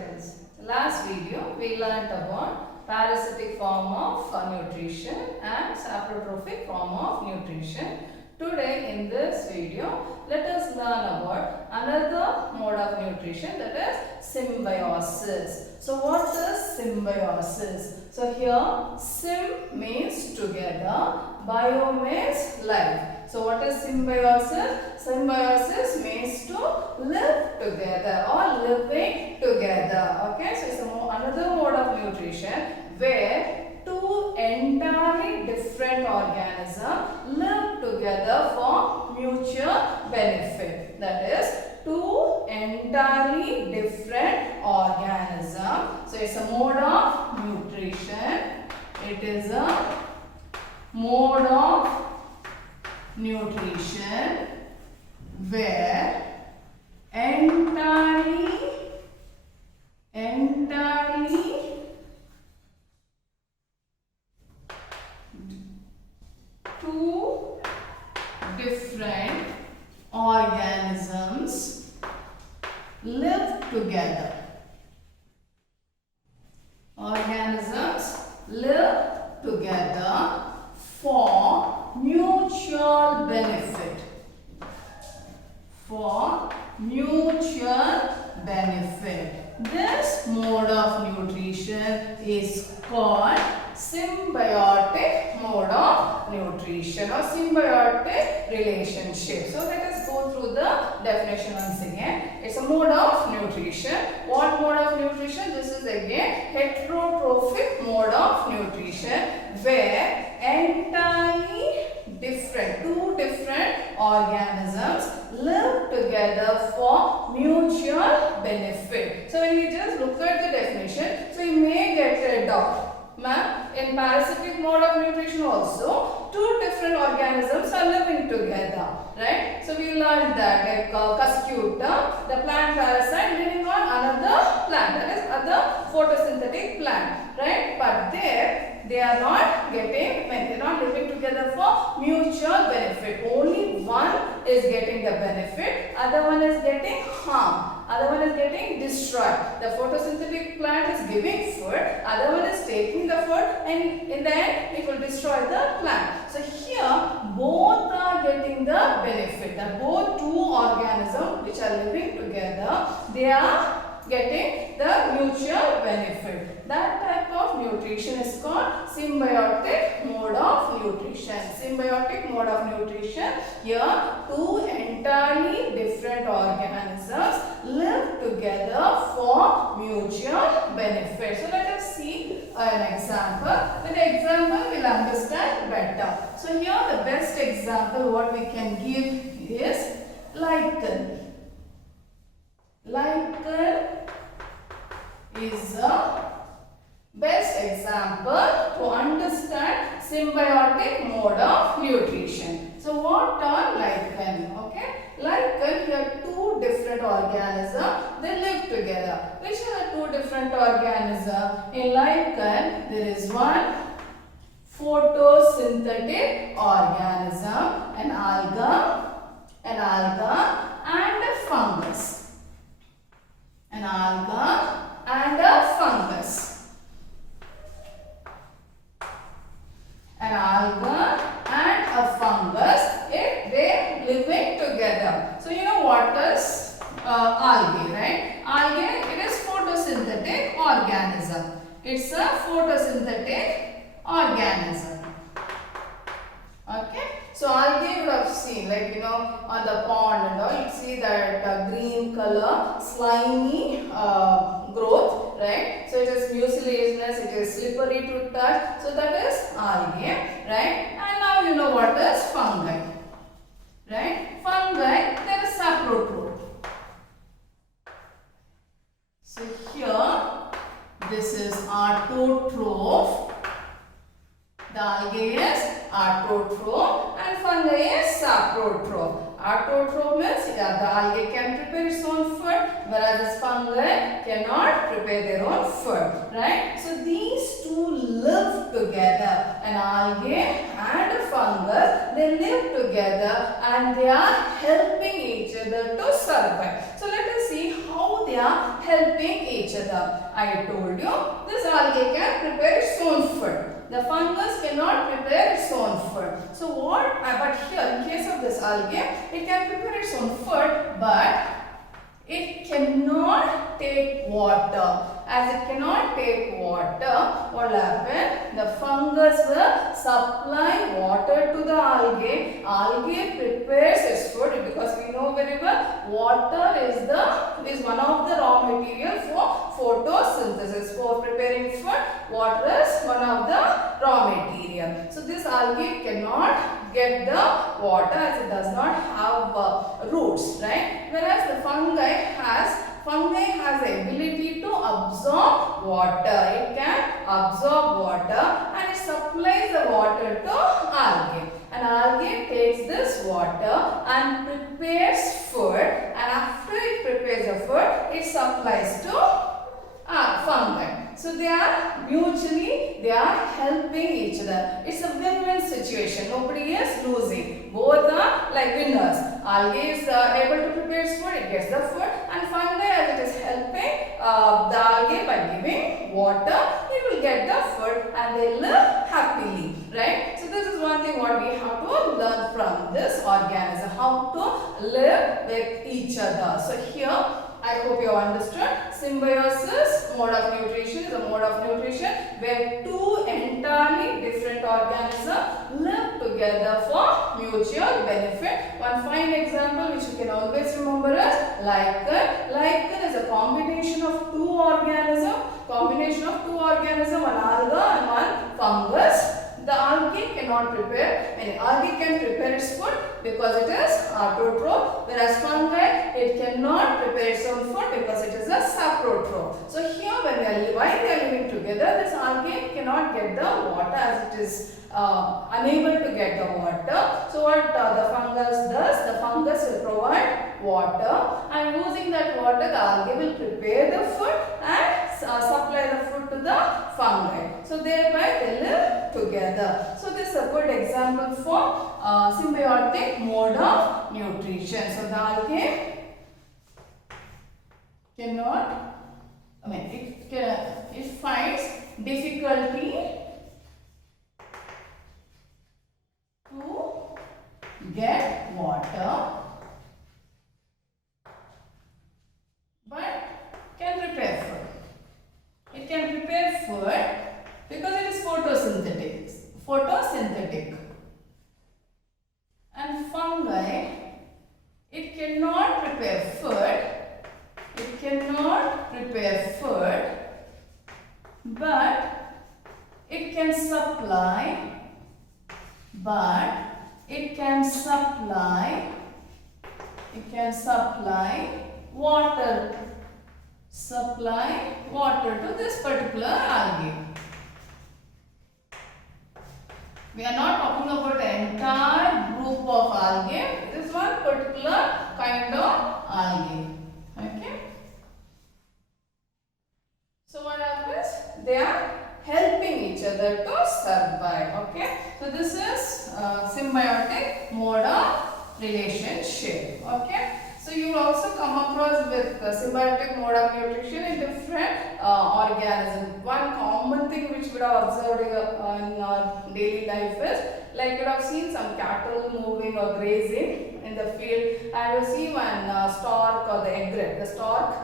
students, last video we learnt about parasitic form of nutrition and saprotrophic form of nutrition. Today in this video, let us learn about another mode of nutrition, that is symbiosis. So what is symbiosis? So here sym means together, bio means life. So what is symbiosis? Symbiosis means to live together or living together. Okay, so it's another mode of nutrition where two entirely different organisms live together for mutual benefit. That is, two entirely different organisms. So it's a mode of nutrition. It is a mode of nutrition where entirely two different organisms live together. Organisms live together for mutual benefit. For mutual benefit. This mode of nutrition is called symbiotic mode of nutrition or symbiotic relationship. So let us go through the definition once again. It's a mode of nutrition. What mode of nutrition? This is again heterotrophic mode of nutrition where entirely two different organisms live together for mutual benefit. So when you just look at the definition, so you may get a doubt. Ma'am, in parasitic mode of nutrition also, two different organisms are living together, right? So we learned that like Cuscuta, the plant parasite living on another plant, that is other photosynthetic plant, right? But there they are not living together for mutual benefit. Only one is getting the benefit, other one is getting harm, other one is getting destroyed. The photosynthetic plant is giving food, other one is taking the food, and in the end it will destroy the plant. So here both are getting the benefit. Both two organisms which are living together, they are getting the mutual benefit. That type of nutrition is called symbiotic mode of nutrition. Symbiotic mode of nutrition. Here two entirely different organisms live together for mutual benefit. So let us see an example. With the example we'll understand better. So here the best example what we can give is lichen. Lichen is a best example to understand symbiotic mode of nutrition. So what are lichen? Okay, lichen, here two different organisms, they live together. Which are the two different organisms? In lichen there is one photosynthetic organism, an alga and a fungus. An alga and a fungus. An alga and a fungus, they living together. So you know what is algae, right? Algae, it is photosynthetic organism. It's a photosynthetic organism. Okay. So algae you have seen, like on the pond and all, you see that green color, slimy growth, right? So it is mucilaginous, it is slippery to touch. So that is algae, right? And now you know what is fungi, right? Fungi, there is saprotroph. So here, this is autotroph. The algae is autotroph and fungi is saprotroph. Autotroph means the algae can prepare its own food, whereas fungi cannot prepare their own food, right? So these two live together. An algae and a fungus, they live together and they are helping each other to survive. So let us see how they are helping each other. I told you this algae can prepare its own food. The fungus cannot prepare its own food. So what? But here, in case of this algae, it can prepare its own food, but it cannot take water. As it cannot take water, what will happen? The fungus will supply water to the algae. Algae prepares its food because we know very well water is one of the raw material for photosynthesis. For preparing food, water is one of the raw material. So this algae cannot get the water as it does not have roots, right? Whereas the fungi has the ability to absorb water. It can absorb water and it supplies the water to algae. And algae takes this water and prepares food, and after it prepares the food, it supplies to fungi. So they are helping each other. It's a win-win situation. Nobody is losing. Both are like winners. Algae is able to prepare its food, it gets the food, and fungi, as it is helping the algae by giving water, it will get the food and they live happily, right? So this is one thing what we have to learn from this organism, how to live with each other. So here, I hope you have understood. Symbiosis mode of nutrition is a mode of nutrition where two entirely different organisms live together for mutual benefit. One fine example which you can always remember is lichen. Lichen is a combination of two organisms. One alga and one fungus. The algae cannot prepare, algae can prepare its food because it is autotroph, whereas fungi, it cannot prepare its own food because it is a saprotroph. So here while they are living together, this algae cannot get the water as it is unable to get the water. So what the fungus does, the fungus will provide water, and using that water the algae will prepare the food and supply the food to the fungi. So thereby they live together. So this is a good example for symbiotic mode of nutrition. So the algae cannot, it finds difficulty to get water, but can prepare food. It can prepare food because it is photosynthetic. And fungi, it cannot prepare food. But it can supply water to this particular algae. We are not talking about the entire group of algae. This is one particular kind of algae. Okay. So what happens? They are helping each other to survive. Okay. So this is symbiotic mode of relationship. Okay. So you will also come across with symbiotic mode of nutrition in different organisms. One common thing which we have observed in our daily life is, like you have seen some cattle moving or grazing in the field, and you see one stork or the egret. The stork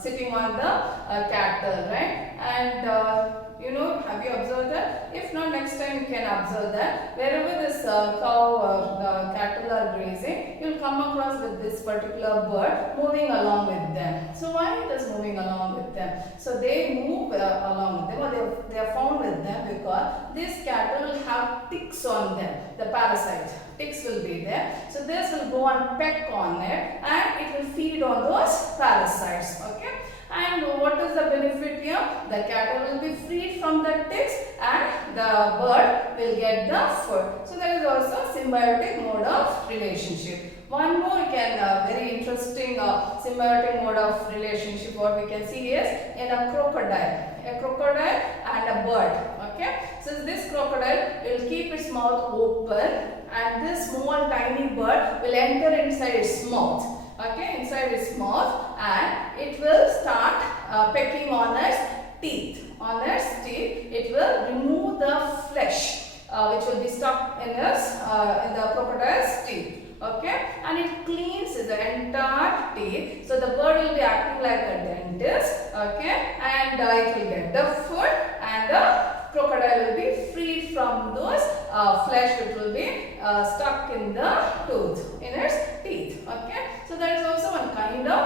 sitting on the cattle, right? And have you observed that? If not, next time you can observe that. Wherever this cow or the cattle are grazing, you will come across with this particular bird moving along with them. So why it is moving along with them? So they move along with them, or they are found with them because this cattle will have ticks on them, the parasites. Ticks will be there. So this will go and peck on it, and it will feed on those parasites. Okay. And what is the benefit here? The cattle will be freed from the ticks and the bird will get the food. So there is also symbiotic mode of relationship. One more very interesting symbiotic mode of relationship what we can see is in a crocodile. A crocodile and a bird. Okay. So this crocodile will keep its mouth open and this small tiny bird will enter inside its mouth. Okay, inside its mouth, and it will start pecking on its teeth. On its teeth, it will remove the flesh which will be stuck in the crocodile's teeth. Okay, and it cleans the entire teeth. So the bird will be acting like a dentist. Okay, and it will get the food, and the crocodile will be freed from those flesh which will be stuck in the tooth, in its teeth. Okay, so that is also one kind of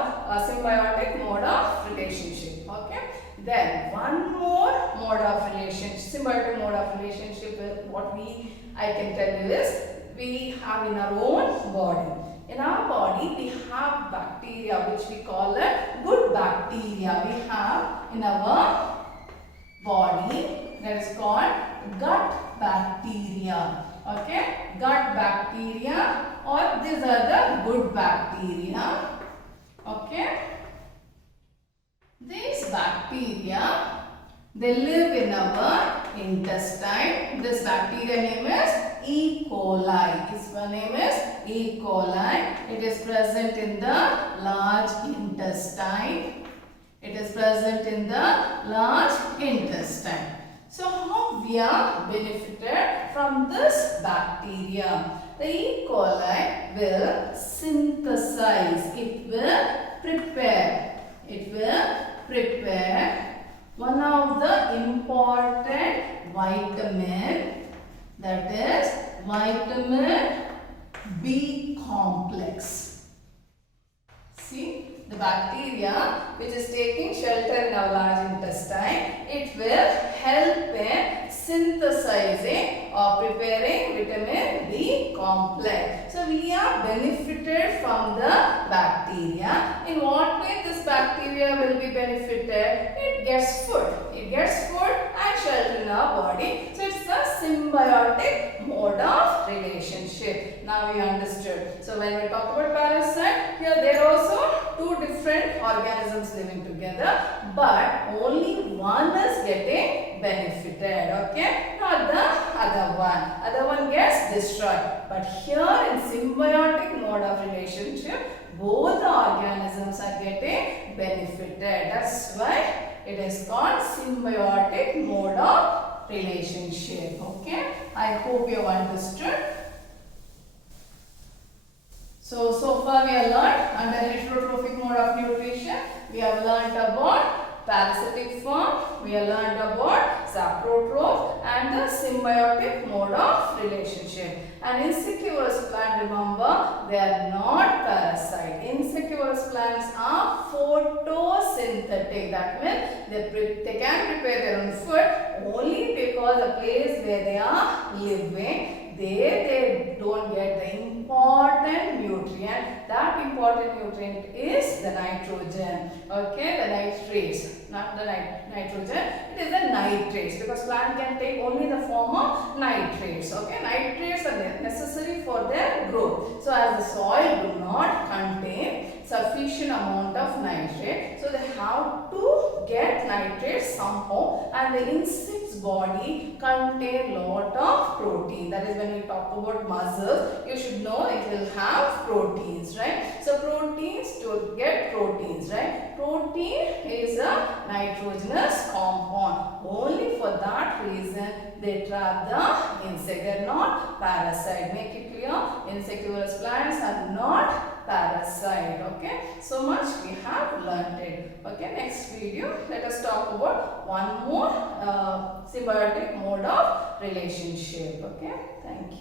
symbiotic mode of relationship. Okay, then one more mode of relationship, symbiotic mode of relationship is what I can tell you is we have in our own body. In our body, we have bacteria which we call it good bacteria. We have in our body that is called gut bacteria. Okay, gut bacteria, or these are the good bacteria. Okay, these bacteria, they live in our intestine. This bacteria name is E. coli. Its name is E. coli. It is present in the large intestine. It is present in the large intestine. So how we are benefited from this bacteria? The E. coli will synthesize. It will prepare. It will prepare one of the important vitamin, that is vitamin B complex. See, the bacteria which is taking shelter in our large intestine, it will help in synthesizing or preparing vitamin B complex. So we are benefited from the bacteria. In what way this bacteria will be benefited? It gets food. It gets food and shelter in our body. So it's a symbiotic mode of relationship. Now we understood. So when we talk about parasite, here there are also two different organisms living together, but only one is getting benefited. Okay, not the other one. Other one gets destroyed. But here in symbiotic mode of relationship, both the organisms are getting benefited. That's why it is called symbiotic mode of relationship. Okay, I hope you have understood. So far we have learned under heterotrophic mode of nutrition, we have learned about parasitic form, we have learned about saprotroph and the symbiotic mode of relationship. And insectivorous plant, remember, they are not parasite. Insectivorous plants are photosynthetic. That means they can prepare their own food only because the place where they are living, they don't get the important nutrient. That important nutrient is the nitrogen. Okay, the nitrates, not the nitrogen. It is the nitrates, because plant can take only the form of nitrates. Okay, nitrates are necessary for their growth. So as the soil do not contain sufficient amount of nitrate, so they have to get nitrates somehow, and the insect's body contain lot of protein. That is, when we talk about muscles, you should know it will have proteins, right? So proteins, to get proteins, right? Protein is a nitrogenous compound. Only for that reason they trap the insect. They are not parasite. Make it clear, insectivorous plants are not parasite. Okay, so much we have learnt it. Okay, next video let us talk about one more symbiotic mode of relationship. Okay, thank you.